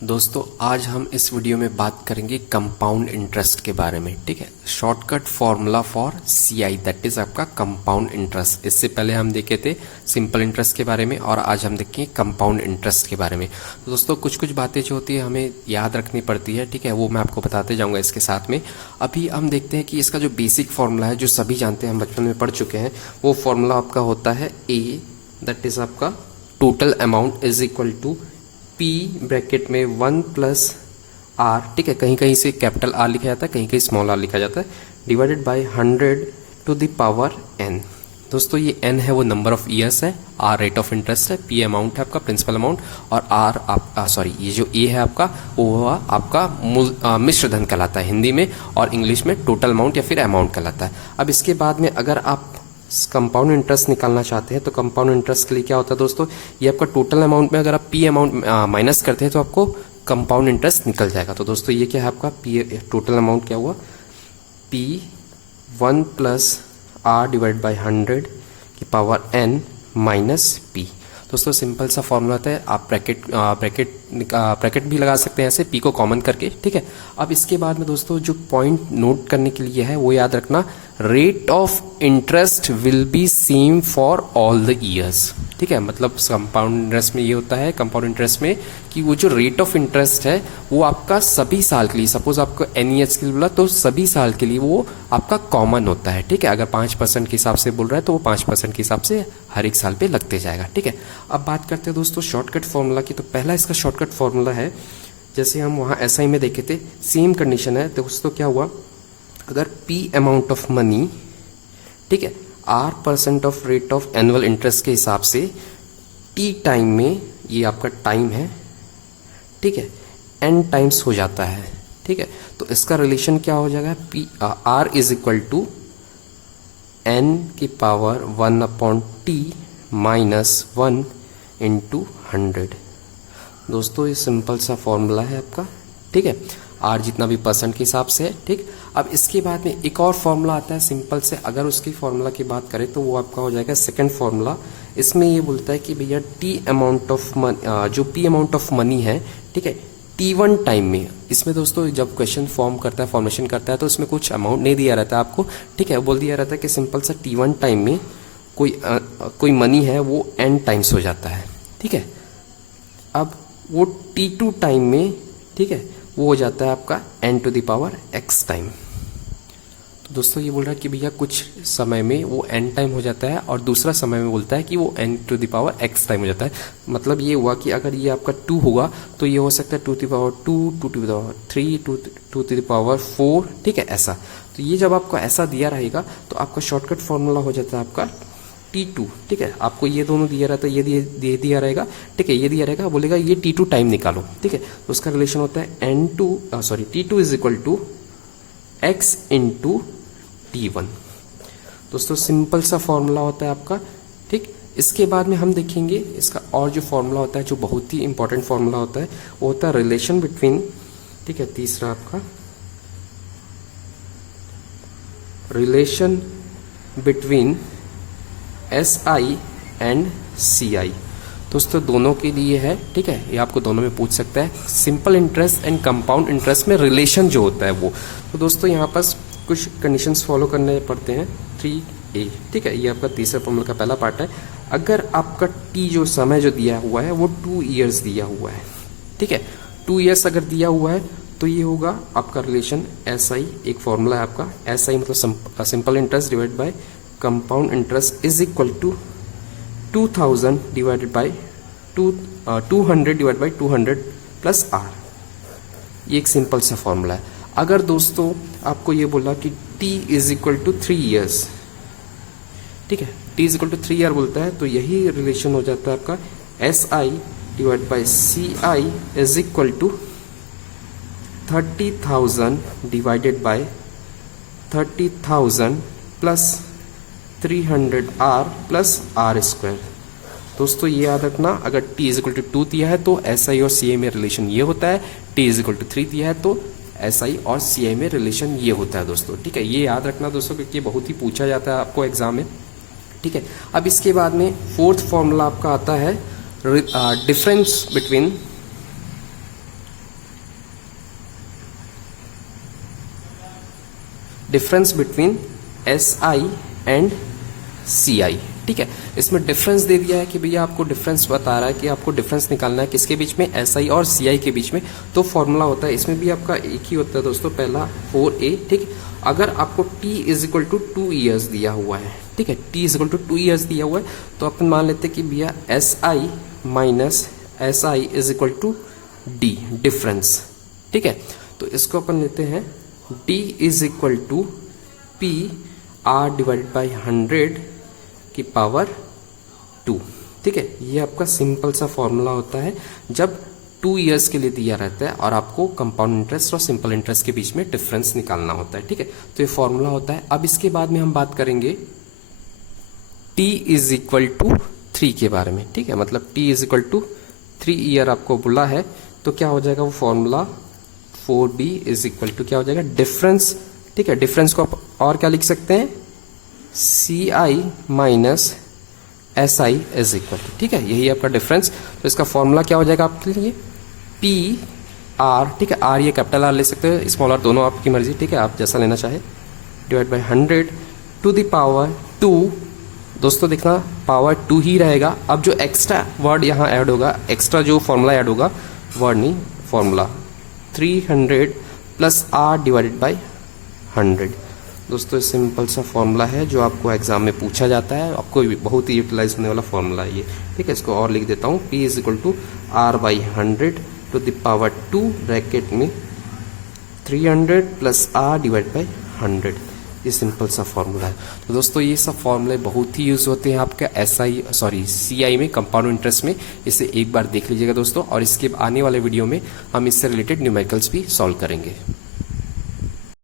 दोस्तों आज हम इस वीडियो में बात करेंगे कंपाउंड इंटरेस्ट के बारे में। ठीक है, shortcut formula for CI that is आपका कंपाउंड इंटरेस्ट। इससे पहले हम देखे थे सिंपल इंटरेस्ट के बारे में और आज हम देखेंगे कंपाउंड इंटरेस्ट के बारे में। तो दोस्तों कुछ कुछ बातें जो होती है हमें याद रखनी पड़ती है, ठीक है, वो मैं आपको बताते जाऊंगा इसके साथ में। अभी हम देखते हैं कि इसका जो बेसिक फॉर्मूला है जो सभी जानते हैं, हम बचपन में पढ़ चुके हैं, वो फॉर्मूला आपका होता है ए दैट इज आपका total amount is equal to P bracket में 1 प्लस आर, ठीक है, कहीं कहीं से कैपिटल आर लिखा जाता है, कहीं कहीं स्मॉल आर लिखा जाता है, divided by 100 to the power n. दोस्तों ये एन है वो नंबर ऑफ ईयर्स है, आर रेट ऑफ इंटरेस्ट है, पी अमाउंट है आपका प्रिंसिपल अमाउंट, और आर आप सॉरी ये जो ए है आपका वो आपका मिश्र धन कहलाता है हिंदी में, और इंग्लिश में टोटल अमाउंट या फिर अमाउंट कहलाता है। अब इसके बाद में अगर आप कंपाउंड इंटरेस्ट निकालना चाहते हैं तो कंपाउंड इंटरेस्ट के लिए क्या होता है दोस्तों, ये आपका टोटल अमाउंट में अगर आप पी अमाउंट माइनस करते हैं तो आपको कंपाउंड इंटरेस्ट निकल जाएगा। तो दोस्तों ये क्या है आपका पी टोटल अमाउंट क्या हुआ, P 1 plus R divide by 100 की पावर एन माइनस पी। दोस्तों सिंपल सा फॉर्मूला होता है, आप ब्रैकेट भी लगा सकते हैं ऐसे पी को कॉमन करके, ठीक है। अब इसके बाद में दोस्तों जो पॉइंट नोट करने के लिए है वो याद रखना, rate of interest will be same for all the years, ठीक है। मतलब कंपाउंड इंटरेस्ट में ये होता है, कंपाउंड इंटरेस्ट में कि वो जो रेट ऑफ इंटरेस्ट है वो आपका सभी साल के लिए, सपोज आपको एन ईयर्स के लिए बोला तो सभी साल के लिए वो आपका कॉमन होता है, ठीक है। अगर 5% के हिसाब से बोल रहा है तो वो 5% के हिसाब से हर एक साल पे लगते जाएगा, ठीक है। अब बात करते हैं दोस्तों शॉर्टकट फॉर्मूला की। तो पहला इसका शॉर्टकट फॉर्मूला है, जैसे हम वहाँ एसआई में देखे थे, सेम कंडीशन है। तो दोस्तों क्या हुआ, अगर पी अमाउंट ऑफ मनी, ठीक है, are percent of rate of annual interest के हिसाब से टी टाइम में, ये आपका टाइम है, ठीक है, एन टाइम्स हो जाता है, ठीक है। तो इसका रिलेशन क्या हो जाएगा, P R is equal to N की power 1 upon T minus 1 into 100। दोस्तों ये सिंपल सा फॉर्मूला है आपका, ठीक है, आर जितना भी परसेंट के हिसाब से है, ठीक। अब इसके बाद में एक और फॉर्मूला आता है सिंपल से, अगर उसकी फॉर्मूला की बात करें तो वो आपका हो जाएगा सेकंड फॉर्मूला। इसमें ये बोलता है कि भैया टी अमाउंट ऑफ जो पी अमाउंट ऑफ मनी है, ठीक है, T1 टाइम में, इसमें दोस्तों जब क्वेश्चन फॉर्मेशन करता है तो इसमें कुछ अमाउंट नहीं दिया रहता है आपको, ठीक है, बोल दिया रहता है कि सिंपल सा T1 टाइम में कोई मनी है वो n टाइम्स हो जाता है, ठीक है। अब वो T2 टाइम में, ठीक है, वो हो जाता है आपका n to the power x time. तो दोस्तों ये बोल रहा है कि भैया कुछ समय में वो n टाइम हो जाता है और दूसरा समय में बोलता है कि वो n to the power x time हो जाता है। मतलब ये हुआ कि अगर ये आपका 2 होगा तो ये हो सकता है 2 to the power 2, 2 to the power 3, 2 to the power 4, ठीक है, ऐसा। तो ये जब आपको ऐसा दिया रहेगा तो आपका शॉर्टकट फॉर्मूला हो जाता है आपका T2, ठीक है। आपको ये दोनों दिया रहता है, ये दिया रहेगा, ठीक है, ये दिया रहेगा, बोलेगा ये T2 टाइम निकालो, ठीक है। तो उसका रिलेशन होता है T2 is equal to x into T1। दोस्तों सिंपल सा फॉर्मूला होता है आपका, ठीक। इसके बाद में हम देखेंगे इसका और जो फॉर्मूला होता है जो बहुत ही इंपॉर्टेंट फॉर्मूला होता है वो होता है रिलेशन बिटवीन, ठीक है, तीसरा आपका relation between SI and CI। दोस्तों दोनों के लिए है, ठीक है, ये आपको दोनों में पूछ सकता है, simple interest and compound interest में रिलेशन जो होता है वो। तो दोस्तों यहाँ पास कुछ कंडीशंस फॉलो करने पड़ते हैं, 3A, ठीक है, ये आपका तीसरा फॉर्मूला का पहला पार्ट है। अगर आपका T जो समय जो दिया हुआ है वो 2 ईयर्स दिया हुआ है, ठीक है, 2 ईयर्स अगर दिया हुआ है तो ये होगा आपका रिलेशन SI, एक फॉर्मूला है आपका SI मतलब simple interest divide by compound interest is equal to 2000 divided by 200 divide by 200 plus R। ये एक सिंपल सा फॉर्मूला है। अगर दोस्तों आपको ये बोला कि T is equal to 3 years, ठीक है, T is equal to 3 year बोलता है तो यही रिलेशन हो जाता है आपका SI divide by CI is equal to 30,000 divided by 30,000 plus 300R plus R square. दोस्तों ये याद रखना, अगर T इज इक्वल टू 2 दिया है तो SI और CI में रिलेशन ये होता है, T इज इक्वल टू 3 दिया है तो SI और CI में रिलेशन ये होता है दोस्तों, ठीक है। ये याद रखना दोस्तों क्योंकि बहुत ही पूछा जाता है आपको एग्जाम में, ठीक है। अब इसके बाद में फोर्थ फॉर्मूला आपका आता है difference between difference between S I and C I, ठीक है। इसमें डिफरेंस दे दिया है कि भैया आपको डिफरेंस बता रहा है कि आपको डिफरेंस निकालना है किसके बीच में, एस आई और सी आई के बीच में। तो फॉर्मूला होता है इसमें भी आपका एक ही होता है दोस्तों, पहला 4a, ठीक। अगर आपको t is equal to 2 years दिया हुआ है, ठीक है, t is equal to 2 years दिया हुआ है, तो अपन मान लेते हैं कि भैया S I minus S I is equal to d, difference, ठीक है। तो इसको अपन लेते हैं d is equal to P R divided by 100 की पावर 2, ठीक है। ये आपका सिंपल सा फॉर्मूला होता है जब 2 ईयर्स के लिए दिया रहता है और आपको कंपाउंड इंटरेस्ट और सिंपल इंटरेस्ट के बीच में डिफरेंस निकालना होता है, ठीक है। तो ये फॉर्मूला होता है। अब इसके बाद में हम बात करेंगे t इज इक्वल टू 3 के बारे में, ठीक है। मतलब t is equal to 3 year आपको बोला है, तो क्या हो जाएगा वो formula 4b is equal to क्या हो जाएगा, डिफरेंस, ठीक है। डिफरेंस को आप और क्या लिख सकते हैं, C I minus S I is equal to, ठीक है, यही आपका डिफरेंस। तो इसका फॉर्मूला क्या हो जाएगा आपके लिए, पी आर, ठीक है, आर ये कैपिटल आर ले सकते हो, स्मॉल आर दोनों आपकी मर्जी, ठीक है, आप जैसा लेना चाहे, divide by 100 to the power 2, दोस्तों देखना पावर 2 ही रहेगा। अब जो एक्स्ट्रा वर्ड यहाँ ऐड होगा, एक्स्ट्रा जो फॉर्मूला ऐड होगा, वर्ड नहीं formula, 300 plus R divided by 100। दोस्तों सिंपल सा फॉर्मूला है जो आपको एग्जाम में पूछा जाता है, आपको बहुत ही यूटिलाइज होने वाला फॉर्मूला है ये, ठीक है। इसको और लिख देता हूँ, P is equal to R by 100 to the power 2 bracket में 300 प्लस आर डिवाइड बाई 100। ये सिंपल सा फॉर्मूला है। तो दोस्तों ये सब फॉर्मूले बहुत ही यूज होते हैं आपका सी आई में, कंपाउंड इंटरेस्ट में। इसे एक बार देख लीजिएगा दोस्तों, और इसके आने वाले वीडियो में हम इससे रिलेटेड न्यूमेरिकल्स भी सॉल्व करेंगे।